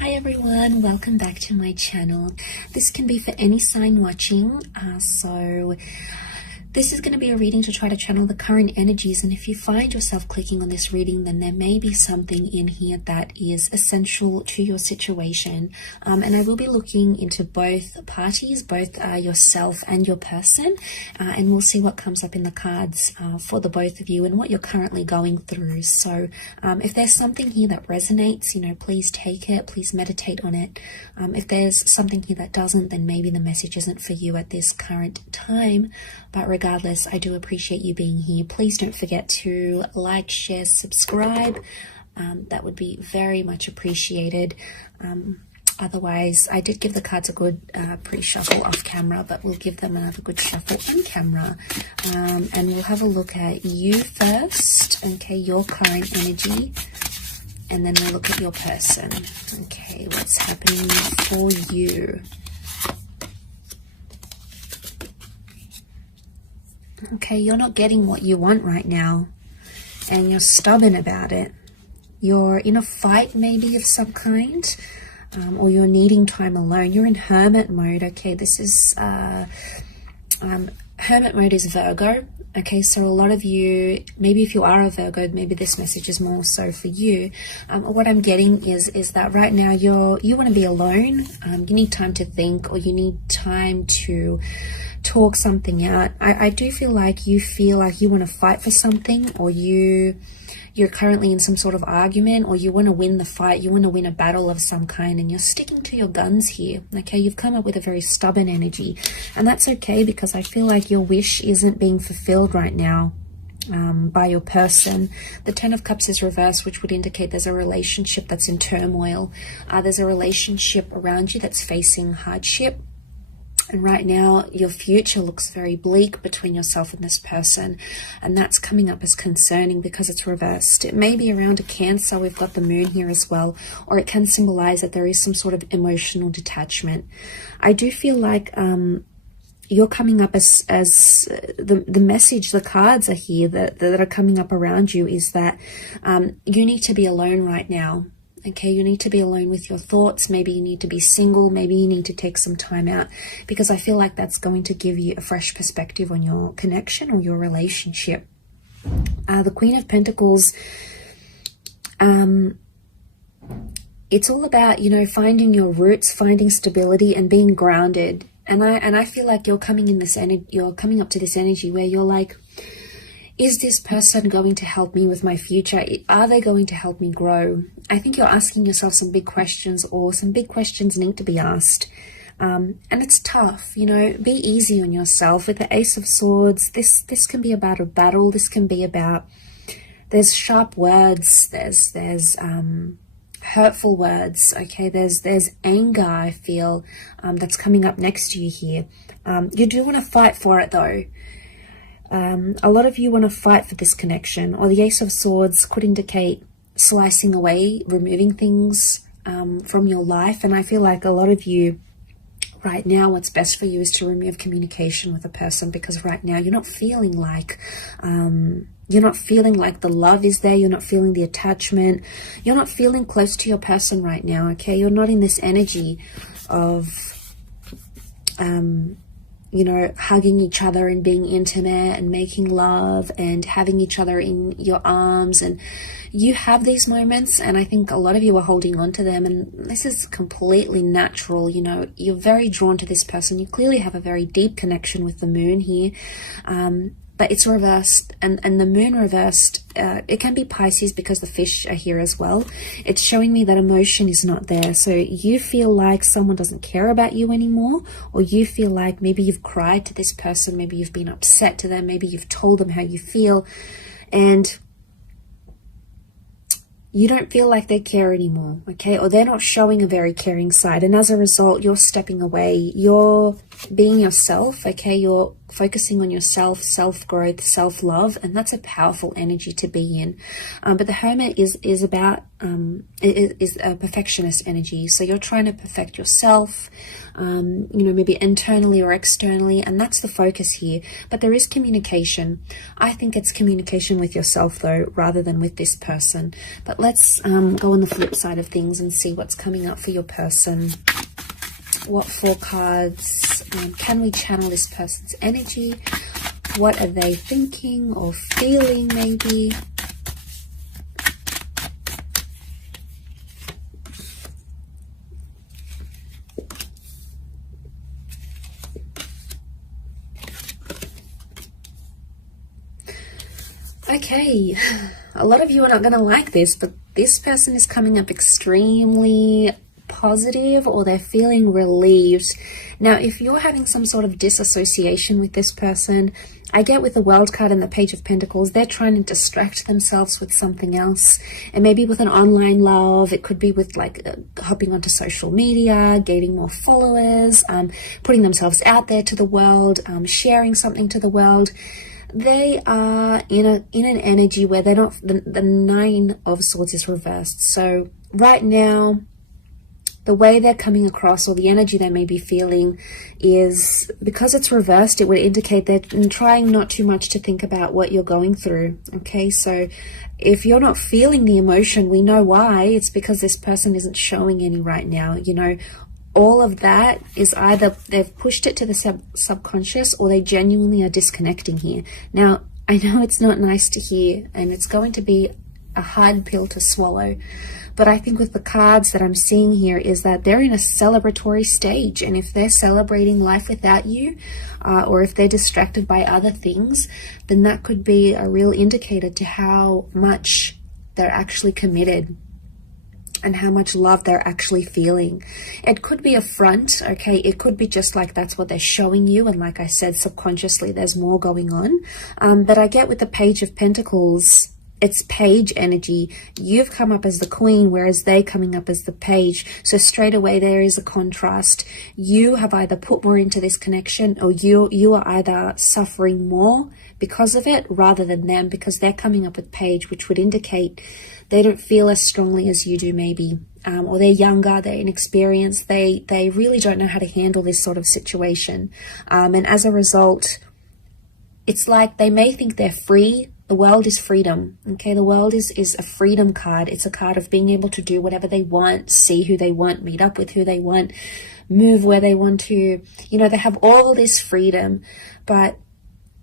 Hi everyone, welcome back to my channel. This can be for any sign watching, so this is going to be a reading to try to channel the current energies, and if you find yourself clicking on this reading, then there may be something in here that is essential to your situation. And I will be looking into both parties, both yourself and your person, and we'll see what comes up in the cards for the both of you and what you're currently going through. So if there's something here that resonates, please take it, please meditate on it. If there's something here that doesn't, then maybe the message isn't for you at this current time. But regardless, I do appreciate you being here. Please don't forget to like, share, subscribe. That would be very much appreciated. Otherwise, I did give the cards a good pre-shuffle off camera, but we'll give them another good shuffle on camera. And we'll have a look at you first, okay, your current energy. And then we'll look at your person. Okay, what's happening for you? Okay, you're not getting what you want right now, and you're stubborn about it. You're in a fight maybe of some kind, or you're needing time alone. You're in hermit mode, okay? This is, hermit mode is Virgo, okay? So a lot of you, maybe if you are a Virgo, maybe this message is more so for you. What I'm getting is that right now you want to be alone. You need time to think, or you need time to talk something out. I do feel like you want to fight for something, or you're currently in some sort of argument, or you want to win the fight, you want to win a battle of some kind, and you're sticking to your guns here, okay? You've come up with a very stubborn energy, and that's okay, because I feel like your wish isn't being fulfilled right now by your person. The Ten of Cups is reversed, which would indicate there's a relationship that's in turmoil. There's a relationship around you that's facing hardship. And right now, your future looks very bleak between yourself and this person. And that's coming up as concerning because it's reversed. It may be around a Cancer. We've got the moon here as well. Or it can symbolize that there is some sort of emotional detachment. I do feel like you're coming up as the message, the cards are here that are coming up around you is that you need to be alone right now. Okay, you need to be alone with your thoughts. Maybe you need to be single. Maybe you need to take some time out, because I feel like that's going to give you a fresh perspective on your connection or your relationship. The Queen of Pentacles, it's all about, finding your roots, finding stability and being grounded. And I feel like you're coming up to this energy where you're like, is this person going to help me with my future? Are they going to help me grow? I think you're asking yourself some big questions, or some big questions need to be asked. And it's tough, be easy on yourself. With the Ace of Swords, this can be about a battle. This can be about, there's sharp words, there's hurtful words, okay? There's anger, I feel, that's coming up next to you here. You do want to fight for it though. A lot of you want to fight for this connection, or the Ace of Swords could indicate slicing away, removing things from your life. And I feel like a lot of you right now, what's best for you is to remove communication with a person, because right now you're not feeling like the love is there. You're not feeling the attachment. You're not feeling close to your person right now, okay? You're not in this energy of hugging each other and being intimate and making love and having each other in your arms. And you have these moments, and I think a lot of you are holding on to them, and this is completely natural. You're very drawn to this person. You clearly have a very deep connection with the moon here. But it's reversed, and the moon reversed, it can be Pisces because the fish are here as well. It's showing me that emotion is not there. So you feel like someone doesn't care about you anymore, or you feel like maybe you've cried to this person, maybe you've been upset to them, maybe you've told them how you feel, and you don't feel like they care anymore, okay? Or they're not showing a very caring side, and as a result, you're stepping away. You're being yourself, okay? You're focusing on yourself, self-growth, self-love, and that's a powerful energy to be in. But the Hermit is about is a perfectionist energy. So you're trying to perfect yourself, you know, maybe internally or externally, and that's the focus here. But there is communication. I think it's communication with yourself though, rather than with this person. But let's go on the flip side of things and see what's coming up for your person. What 4 cards can we channel this person's energy? What are they thinking or feeling maybe? Okay, a lot of you are not going to like this, but this person is coming up extremely positive, or they're feeling relieved. Now, if you're having some sort of disassociation with this person, I get with the World card and the Page of Pentacles, they're trying to distract themselves with something else. And maybe with an online love, it could be with like hopping onto social media, gaining more followers, putting themselves out there to the world, sharing something to the world. They are in an energy where they're not, the 9 of Swords is reversed. So right now, the way they're coming across, or the energy they may be feeling, is because it's reversed, it would indicate they're trying not too much to think about what you're going through. Okay, so if you're not feeling the emotion, we know why. It's because this person isn't showing any right now. You know, all of that is either they've pushed it to the subconscious, or they genuinely are disconnecting here. Now, I know it's not nice to hear, and it's going to be a hard pill to swallow, but I think with the cards that I'm seeing here is that they're in a celebratory stage, and if they're celebrating life without you, or if they're distracted by other things, then that could be a real indicator to how much they're actually committed and how much love they're actually feeling. It could be a front, okay? It could be just like that's what they're showing you, and like I said, subconsciously there's more going on. But I get with the Page of Pentacles, it's page energy. You've come up as the queen, whereas they coming up as the page. So straight away there is a contrast. You have either put more into this connection, or you are either suffering more because of it rather than them, because they're coming up with page, which would indicate they don't feel as strongly as you do maybe, or they're younger, they're inexperienced, they really don't know how to handle this sort of situation. And as a result, it's like they may think they're free. The world is freedom, okay? The world is a freedom card. It's a card of being able to do whatever they want, see who they want, meet up with who they want, move where they want to. You know, they have all this freedom, but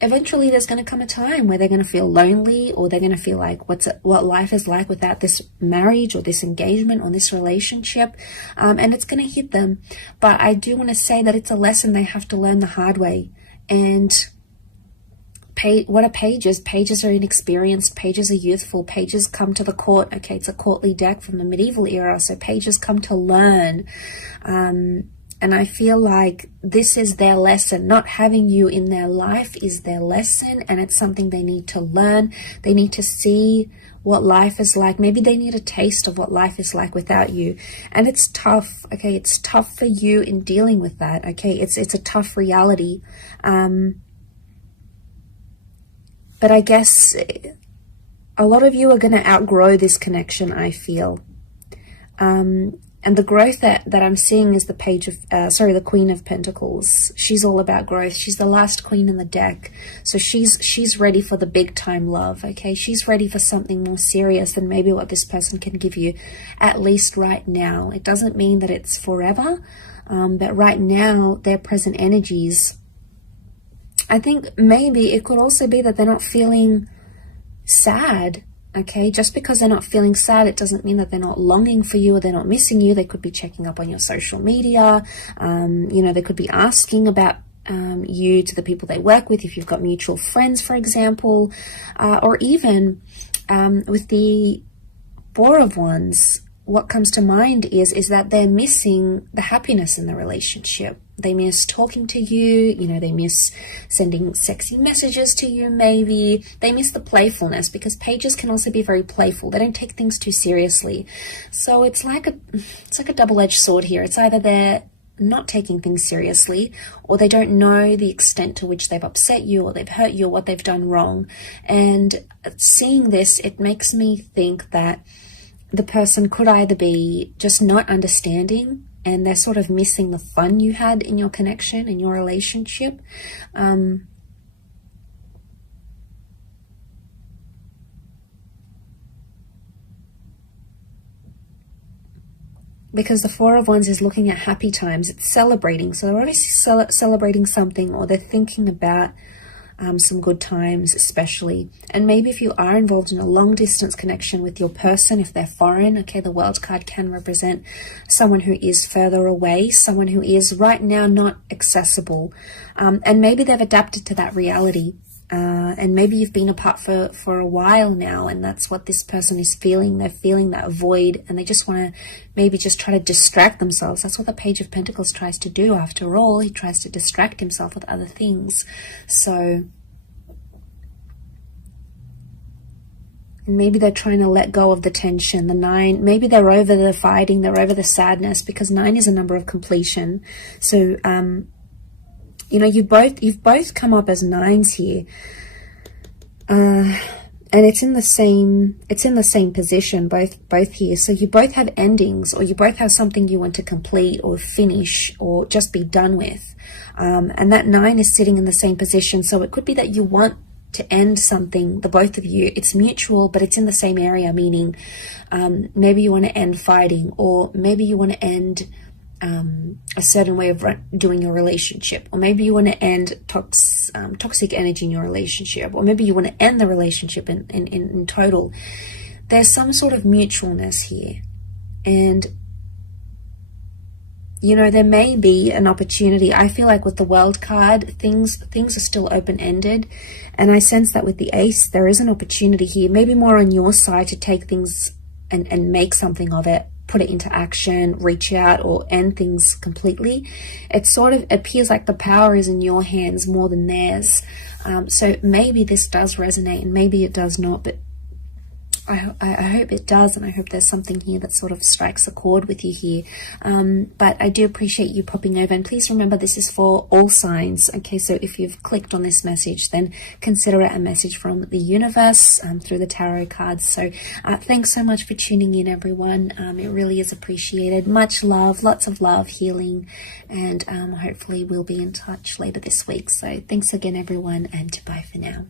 eventually there's going to come a time where they're going to feel lonely, or they're going to feel like what life is like without this marriage or this engagement or this relationship, and it's going to hit them. But I do want to say that it's a lesson they have to learn the hard way. And what are pages? Pages are inexperienced, pages are youthful, pages come to the court. Okay, it's a courtly deck from the medieval era, so pages come to learn. And I feel like this is their lesson. Not having you in their life is their lesson, and it's something they need to learn. They need to see what life is like. Maybe they need a taste of what life is like without you. And it's tough, okay? It's tough for you in dealing with that, okay? It's a tough reality. But I guess a lot of you are going to outgrow this connection, I feel. And the growth that I'm seeing is the the Queen of Pentacles. She's all about growth. She's the last queen in the deck. So she's ready for the big time love, okay? She's ready for something more serious than maybe what this person can give you, at least right now. It doesn't mean that it's forever, but right now, their present energies, I think maybe it could also be that they're not feeling sad, okay? Just because they're not feeling sad, it doesn't mean that they're not longing for you or they're not missing you. They could be checking up on your social media. You know, they could be asking about you to the people they work with, if you've got mutual friends, for example. Or even with the Four of Wands, what comes to mind is that they're missing the happiness in the relationship. They miss talking to you, you know, they miss sending sexy messages to you maybe. They miss the playfulness, because pages can also be very playful. They don't take things too seriously. So it's like a double-edged sword here. It's either not taking things seriously, or they don't know the extent to which they've upset you or they've hurt you or what they've done wrong. And seeing this, it makes me think that the person could either be just not understanding and they're sort of missing the fun you had in your connection, in your relationship. Because the Four of Wands is looking at happy times. It's celebrating. So they're obviously celebrating something, or they're thinking about some good times especially. And maybe if you are involved in a long distance connection with your person, if they're foreign, okay, the World card can represent someone who is further away, someone who is right now not accessible. And maybe they've adapted to that reality. And maybe you've been apart for a while now, and that's what this person is feeling. They're feeling that void, and they just want to maybe just try to distract themselves. That's what the Page of Pentacles tries to do. After all, he tries to distract himself with other things. So maybe they're trying to let go of the tension. The 9, maybe they're over the fighting, they're over the sadness, because 9 is a number of completion. So you know, you've both come up as 9s here, and it's in the same position, both here. So you both have endings, or you both have something you want to complete or finish or just be done with, and that 9 is sitting in the same position. So it could be that you want to end something, the both of you. It's mutual, but it's in the same area, meaning maybe you want to end fighting, or maybe you want to end a certain way of doing your relationship, or maybe you want to end toxic energy in your relationship, or maybe you want to end the relationship in total. There's some sort of mutualness here, and you know, there may be an opportunity. I feel like with the World card, things are still open-ended, and I sense that with the Ace, there is an opportunity here, maybe more on your side, to take things and make something of it, put it into action, reach out, or end things completely. It sort of appears like the power is in your hands more than theirs. So maybe this does resonate, and maybe it does not, but I hope it does, and I hope there's something here that sort of strikes a chord with you here. But I do appreciate you popping over, and please remember this is for all signs. Okay, so if you've clicked on this message, then consider it a message from the universe through the tarot cards. So thanks so much for tuning in, everyone. It really is appreciated. Much love, lots of love, healing, and hopefully we'll be in touch later this week. So thanks again, everyone, and bye for now.